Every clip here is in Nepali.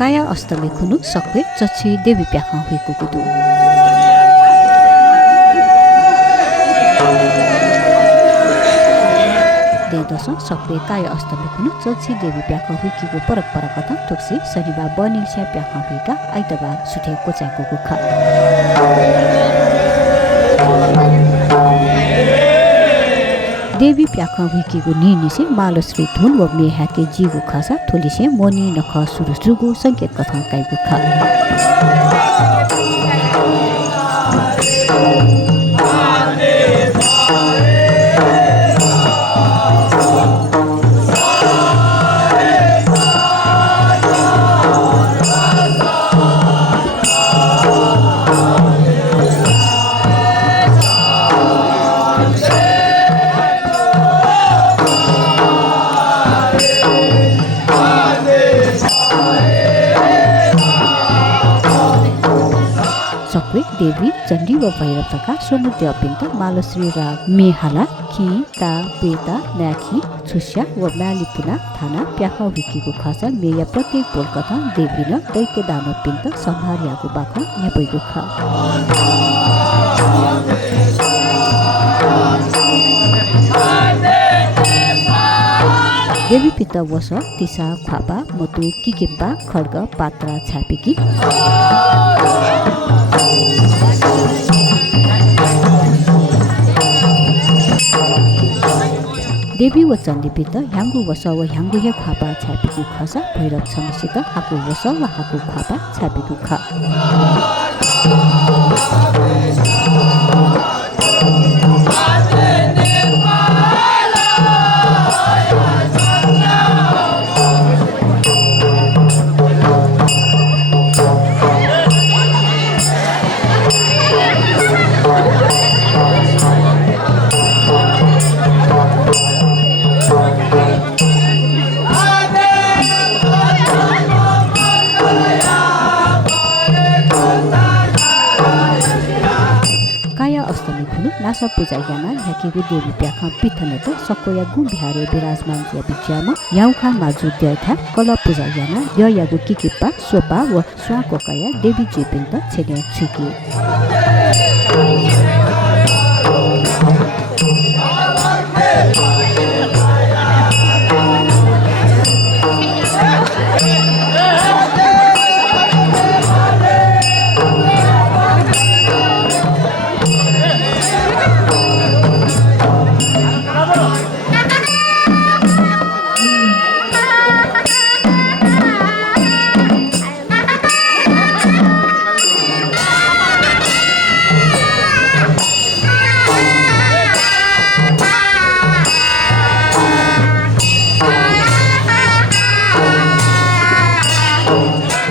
काया अस्तमे खुनु सक्वे चछि देवी प्याखा हुइको कुदु देदस सक्वे काया अस्तमे खुनु चछि देवी प्याखा हुइकीको परम्परा कथा टोक्सी शनिबार बनिलस्या प्याखा हुइका आइतबार सुठे कोचाको गुखा देवी प्याखा हुइकीको निर्निसे मालश्री धुन व मेहाके जीगु खासा थोलिसे मोनी नख सुरुसुगु संकेत कथा काइगु खा देवी चण्डी व भैरवका समुद्र अपिन्त मालश्री राग मेहाला खी ता पेता न्याखी छुस्या व म्यालिपुना थाना प्याखा हुइकीको खासा मेया प्रत्येक बोलकथा देवी न दैत्य दानो पिन्त सम्हारियाको बाखा न्यापैको खा देवी पित्त वस तिसा ख्वापा मतु किकेम्पा खड्ग पात्रा छापेकी देवी व चण्डीपित्त ह्याङ्गु वस व ह्याङ्गु हे ख्वापा छापेकी खसा भैरव छमिसित हाकु वस व हाकु ख्वापा छापेकी खा नासा पूजा याना ह्याकेगु देवी प्याखा पिथनेत सकोया गु बिहारे विराजमान ज्या बिच्यामा याउखा माजु द्यथा कला पूजा याना ययागु किकिप्पा सोपा व स्वाकोकया देवी जेपिन्त छेने छिकी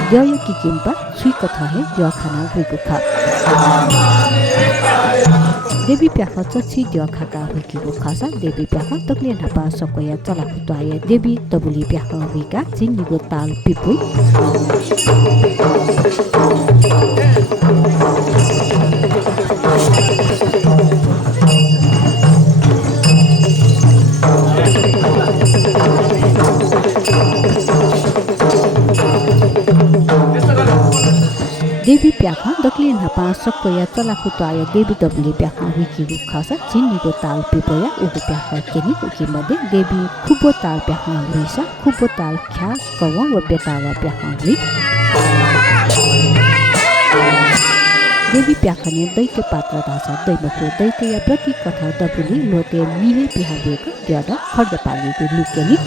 द्यय किकिम्पा छुई कथा हे द्य खाना हुइको खा देवी प्याखा चछि द्य खाका हुइको खासा देवी प्याखा तक्ले नापा सकोया चलाखु तय देवी तबुली प्याखा हुइका जिन्निगो ताल पिपुई देवी प्याखा दक्ले नापा सकोया चलाखु तय देवी तबुली प्याखा हुइकी खासा जिन्निगो ताल पिपोया उगु प्याखा केनी उकी मध्ये देवी खुबो ताल प्याखा हुइसा खुबो ताल ख्या कव व बेतावा प्याखा हुइ देवी प्याखाने दैत्य पात्र दासा दैमको दैत्य या प्रति कथा दबुली लोटे मिहे बिहारेको द्याडा खड्ड पालेको लुकेनी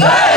Hey!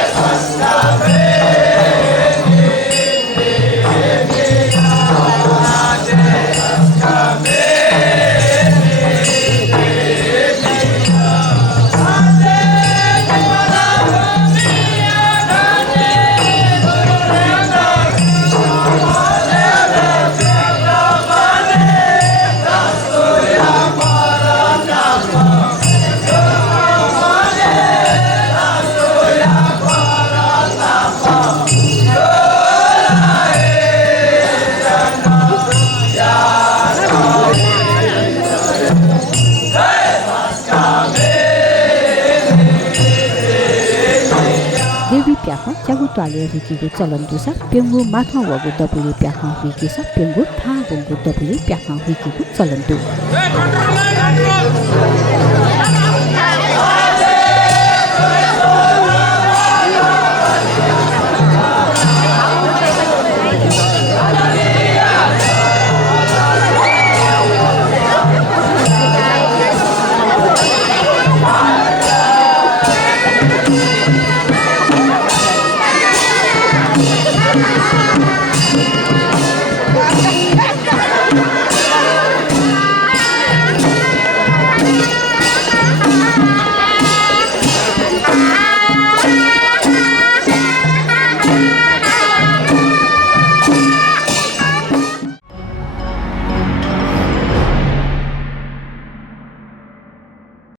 च्यागु ताले विकिगु चलन दुसा पेंगु माथा वगु दबुली प्याखा विकिस पेंगु था गंगु दबुली प्याखा विकिगु चलन दु